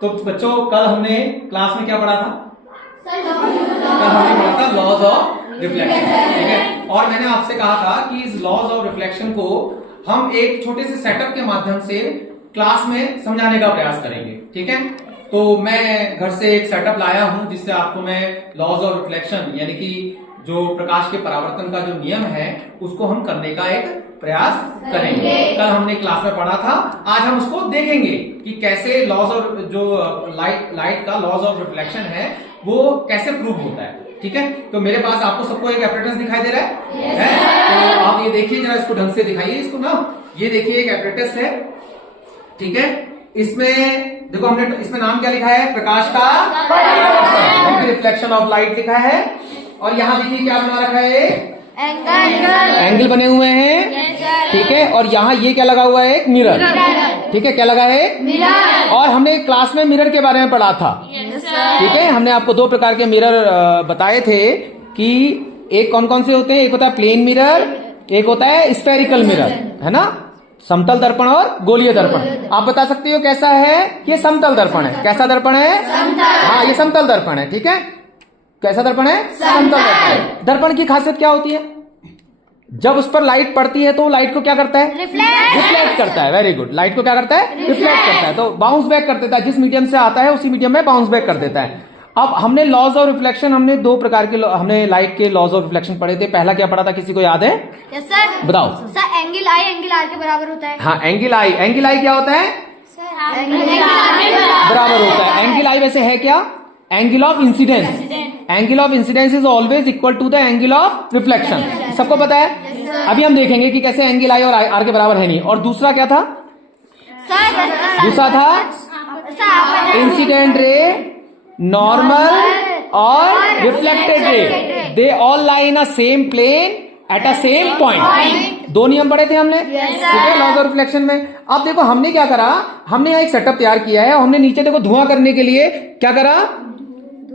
तो बच्चों कल हमने क्लास में क्या पढ़ा था? कल हमने पढ़ा था लॉज ऑफ रिफ्लेक्शन, ठीक है। और मैंने आपसे कहा था कि इस लॉज ऑफ रिफ्लेक्शन को हम एक छोटे से सेटअप के माध्यम से क्लास में समझाने का प्रयास करेंगे, ठीक है। तो मैं घर से एक सेटअप लाया हूं जिससे आपको मैं लॉज ऑफ रिफ्लेक्शन यानी कि जो प्रकाश के परावर्तन का जो नियम है उसको हम करने का एक प्रयास करेंगे। कल हमने क्लास में पढ़ा था, आज हम उसको देखेंगे कि कैसे लॉज ऑफ जो लाइट का लॉज ऑफ रिफ्लेक्शन है वो कैसे प्रूव होता है, ठीक है। तो मेरे पास आपको सबको एक एपरेटस दिखाई दे रहा है, तो आप ये देखिए जरा, इसको ढंग से दिखाइए इसको ना। ये देखिए एक एपरेटस है, ठीक है। इसमें देखो हमने इसमें नाम क्या लिखा है? प्रकाश का रिफ्लेक्शन ऑफ लाइट लिखा है। और यहाँ देखिए क्या बना रखा है? एंगल बने हुए हैं, ठीक है। और यहाँ ये क्या लगा हुआ है? एक मिरर, ठीक है। क्या लगा है? मिरर। और हमने क्लास में मिरर के बारे में पढ़ा था, ठीक है। हमने आपको दो प्रकार के मिरर बताए थे कि एक कौन कौन से होते हैं। एक होता है प्लेन मिरर, एक होता है स्फेरिकल मिरर, है ना। समतल दर्पण और गोलीय दर्पण। आप बता सकते हो कैसा है? ये समतल दर्पण है। कैसा दर्पण है? हाँ, ये समतल दर्पण है, ठीक है। कैसा दर्पण है? समतल दर्पण। दर्पण की खासियत क्या होती है? जब उस पर लाइट पड़ती है तो लाइट को क्या करता है? रिफ्लेक्ट करता है। Very good. लाइट को क्या करता है? रिफ्लेक्ट करता है। तो बाउंस बैक कर देता है, जिस मीडियम से आता है उसी मीडियम में बाउंस बैक कर देता है। अब हमने लॉज ऑफ रिफ्लेक्शन, हमने दो प्रकार के हमने लाइट के लॉज ऑफ रिफ्लेक्शन पढ़े थे। पहला क्या पढ़ा था, किसी को याद है? Yes sir. बताओ sir. Angle i angle r के बराबर होता है। हाँ, एंगल आई। एंगल आई क्या होता है? बराबर होता है। एंगल आई वैसे है क्या? Angle of incidence. Angle of incidence is always equal to the angle of reflection. सबको पता है? अभी हम देखेंगे कि कैसे एंगल आई और आर के बराबर है नहीं। और दूसरा क्या था? दूसरा था इंसिडेंट रे, नॉर्मल और reflected ray. They all lie in a same plane at a same point. दो नियम पढ़े थे हमने, ठीक है, लॉज ऑफ रिफ्लेक्शन में। अब देखो हमने क्या करा, हमने यहाँ एक सेटअप तैयार किया है और हमने नीचे देखो धुआं करने के लिए क्या करा?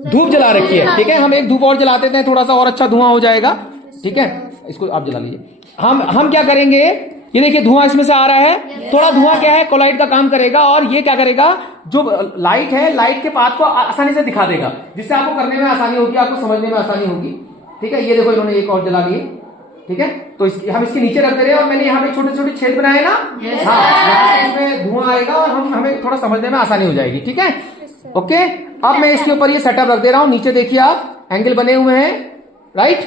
धूप जला रखी है, ठीक है। हम एक धूप और जला देते हैं, थोड़ा सा और अच्छा धुआं हो जाएगा, ठीक है। इसको आप जला लीजिए। हम क्या करेंगे? ये देखिए धुआं इसमें से आ रहा है। थोड़ा धुआं क्या है? कोलाइट का काम करेगा और ये क्या करेगा? जो लाइट है, लाइट के पाथ को आसानी से दिखा देगा, जिससे आपको करने में आसानी होगी, आपको समझने में आसानी होगी, ठीक है। ये देखो इन्होंने एक और जला दिए, ठीक है। तो हम इसके नीचे रख दे रहे हैं और मैंने यहाँ पे छोटे छोटे छेद बनाए ना, हाँ, यहाँ से इसमें धुआं आएगा और हमें थोड़ा समझने में आसानी हो जाएगी, ठीक है। ओके, अब मैं इसके ऊपर ये सेटअप रख दे रहा हूं। नीचे देखिए आप, एंगल बने हुए हैं, राइट?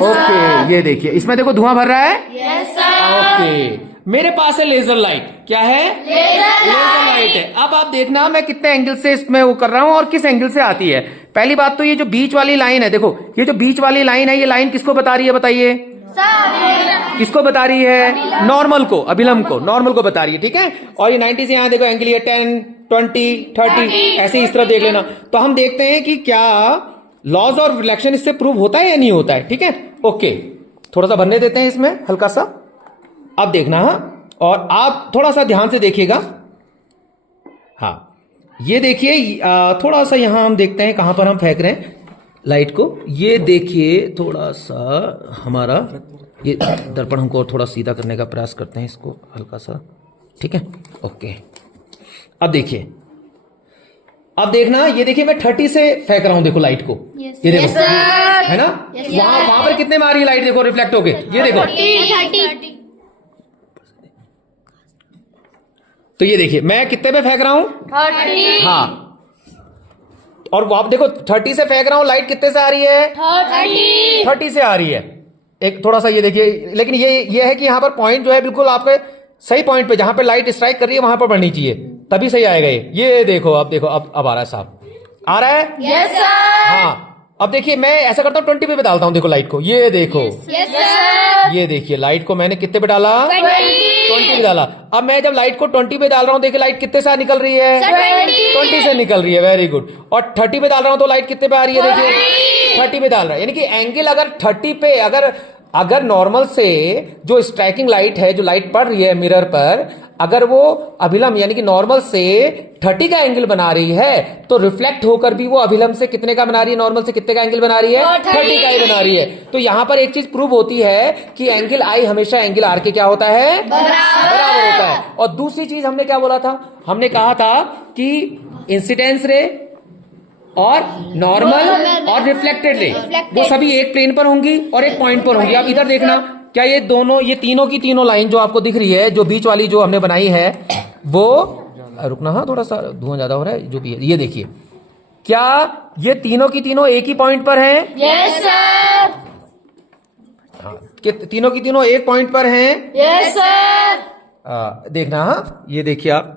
ओके, ये देखिए इसमें देखो धुआं भर रहा है। ओके, मेरे पास है लेजर लाइट। क्या है? लेजर लाइट है। अब आप देखना मैं कितने एंगल से इसमें वो कर रहा हूं और किस एंगल से आती है। पहली बात तो ये जो बीच वाली लाइन है, देखो ये जो बीच वाली लाइन है, ये लाइन किसको बता रही है? बताइए किसको बता रही है? नॉर्मल को, अभिलंब को, नॉर्मल को बता रही है, ठीक है। और ये 90 से यहाँ देखो एंगल ये 10, 20, 30 ऐसे इस तरह देख लेना। तो हम देखते हैं कि क्या लॉज ऑफ रिफ्लेक्शन इससे प्रूव होता है या नहीं होता है, ठीक है। ओके, थोड़ा सा भरने देते हैं इसमें हल्का सा, अब देखना। हाँ, और आप थोड़ा सा ध्यान से देखिएगा। हाँ, ये देखिए थोड़ा सा यहां हम देखते हैं कहां पर हम फेंक रहे हैं लाइट को। ये देखिए थोड़ा सा हमारा ये दर्पण हमको थोड़ा सीधा करने का प्रयास करते हैं, इसको हल्का सा, ठीक है। ओके, अब देखिए, अब देखना, ये देखिए मैं 30 से फेंक रहा हूं, देखो लाइट को। ये देखो है ना, वहां पर कितने में आ रही है लाइट? देखो रिफ्लेक्ट होके, ये देखो 30। तो ये देखिए मैं कितने पे फेंक रहा हूं? 30। हाँ, और आप देखो 30 से फेंक रहा हूं, लाइट कितने से आ रही है? 30 से आ रही है। एक थोड़ा सा ये देखिए, लेकिन ये है कि यहाँ पर पॉइंट जो है बिल्कुल आपके सही पॉइंट पे, जहां पे लाइट स्ट्राइक कर रही है वहां पर बढ़नी चाहिए, तभी सही आएगा ये देखो, अब देखो, अब आ रहा है साहब, आ रहा है। Yes sir. हाँ, अब देखिए मैं ऐसा करता हूँ 20 पे डालता हूँ, देखो लाइट को, ये देखो। Yes sir. ये देखिए लाइट को मैंने कितने पे डाला? 20 पे डाला। अब मैं जब लाइट को 20 पे डाल रहा हूँ, देखिए लाइट कितने से निकल रही है? 20 से निकल रही है। Very good. और 30 पे डाल रहा हूँ तो लाइट कितने पे आ रही है? देखिए 30 पे डाल रहा है। यानी कि एंगल अगर 30 पे, अगर अगर नॉर्मल से जो स्ट्राइकिंग लाइट है, जो लाइट पड़ रही है मिरर पर, अगर वो अभिलंब यानी कि नॉर्मल से 30 का एंगल बना रही है, तो रिफ्लेक्ट होकर भी वो अभिलंब से कितने का बना रही है, नॉर्मल से कितने का एंगल बना रही है, 30 का ही बना रही है। तो यहां पर एक चीज प्रूव होती है कि एंगल आई हमेशा एंगल आर के क्या होता है, बराबर होता है। और दूसरी चीज हमने क्या बोला था, हमने कहा था कि इंसिडेंस रे और नॉर्मल और रिफ्लेक्टेड रे वो सभी एक प्लेन पर होंगी और एक पॉइंट पर होंगी। आप इधर देखना, क्या ये दोनों, ये तीनों की तीनों लाइन जो आपको दिख रही है, जो बीच वाली जो हमने बनाई है, वो रुकना, हाँ थोड़ा सा धुआं ज्यादा हो रहा है, जो भी है ये देखिए, क्या ये तीनों की तीनों एक ही पॉइंट पर हैं? Yes sir. हाँ, कि तीनों की तीनों एक पॉइंट पर हैं? Yes sir. देखना, हाँ ये देखिए आप,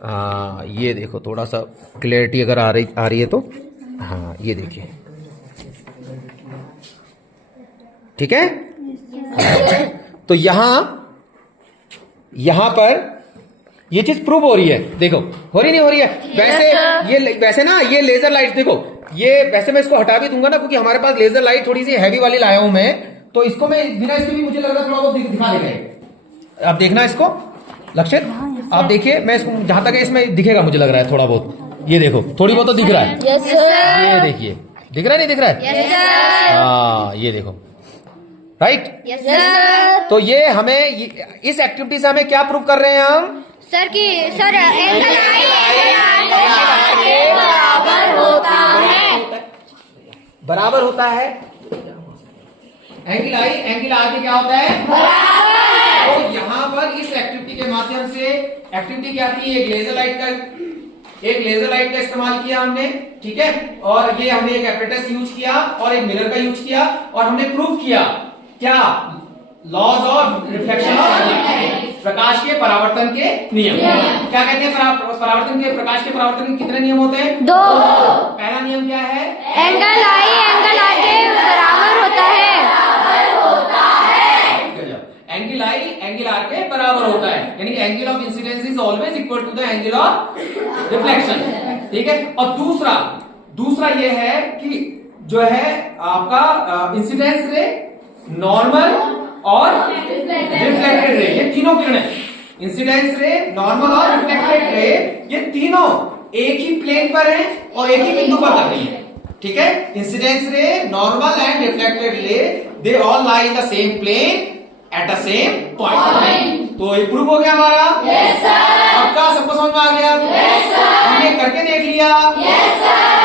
हाँ ये देखो, थोड़ा सा क्लैरिटी अगर आ रही है तो, हाँ ये देखिए, ठीक है। तो यहां पर ये चीज प्रूव हो रही है, देखो हो रही नहीं हो रही है। वैसे ना ये लेजर लाइट देखो, ये वैसे मैं इसको हटा भी दूंगा ना, क्योंकि हमारे पास लेजर लाइट थोड़ी सी हैवी वाली लाया हूं मैं, तो इसको मैं बिना इसके भी मुझे लग रहा है थोड़ा बहुत दिखा देगा। आप देखना इसको लक्षित, आप देखिए, मैं इसको जहां तक है इसमें दिखेगा मुझे लग रहा है थोड़ा बहुत, ये देखो थोड़ी बहुत तो दिख रहा है। Yes sir. ये देखिए, दिख रहा है नहीं दिख रहा है? Yes sir. हाँ ये देखो, राइट। Yes sir. तो ये हमें इस एक्टिविटी से हमें क्या प्रूव कर रहे हैं हम? सर की सर एंगल आई के बराबर होता है। बराबर होता है। एंगल आई एंगल आर के क्या होता है? बराबर। तो यहाँ पर इस एक्टिविटी के माध्यम से, एक्टिविटी क्या थी, एक लेजर लाइट का इस्तेमाल किया हमने, ठीक है, और ये हमने एक एपरेटस यूज किया और एक मिरर का यूज किया, और हमने प्रूव किया क्या, लॉज ऑफ रिफ्लेक्शन ऑफ प्रकाश के परावर्तन के नियम। क्या कहते हैं प्रकाश के परावर्तन के कितने नियम होते हैं? 2। पहला नियम क्या है? एंगल आई एंगल आर के बराबर होता है। एंगल आई एंगल आर के बराबर होता है, यानी कि angle of incidence is always equal to the angle of reflection, ठीक है। और दूसरा ये है कि जो है आपका इंसिडेंस रे, नॉर्मल और रिफ्लेक्टेड रे, ये तीनों किरणें, इंसिडेंस रे, नॉर्मल और रिफ्लेक्टेड रे, ये तीनों एक ही प्लेन पर हैं और एक ही बिंदु पर कर रही है, ठीक है। इंसिडेंस रे, normal and reflected ray, they all lie in the same plane at the same point. तो ये प्रूव हो गया हमारा। Yes sir. आपका सबको समझ में आ गया? Yes sir. हमने करके देख लिया। Yes sir.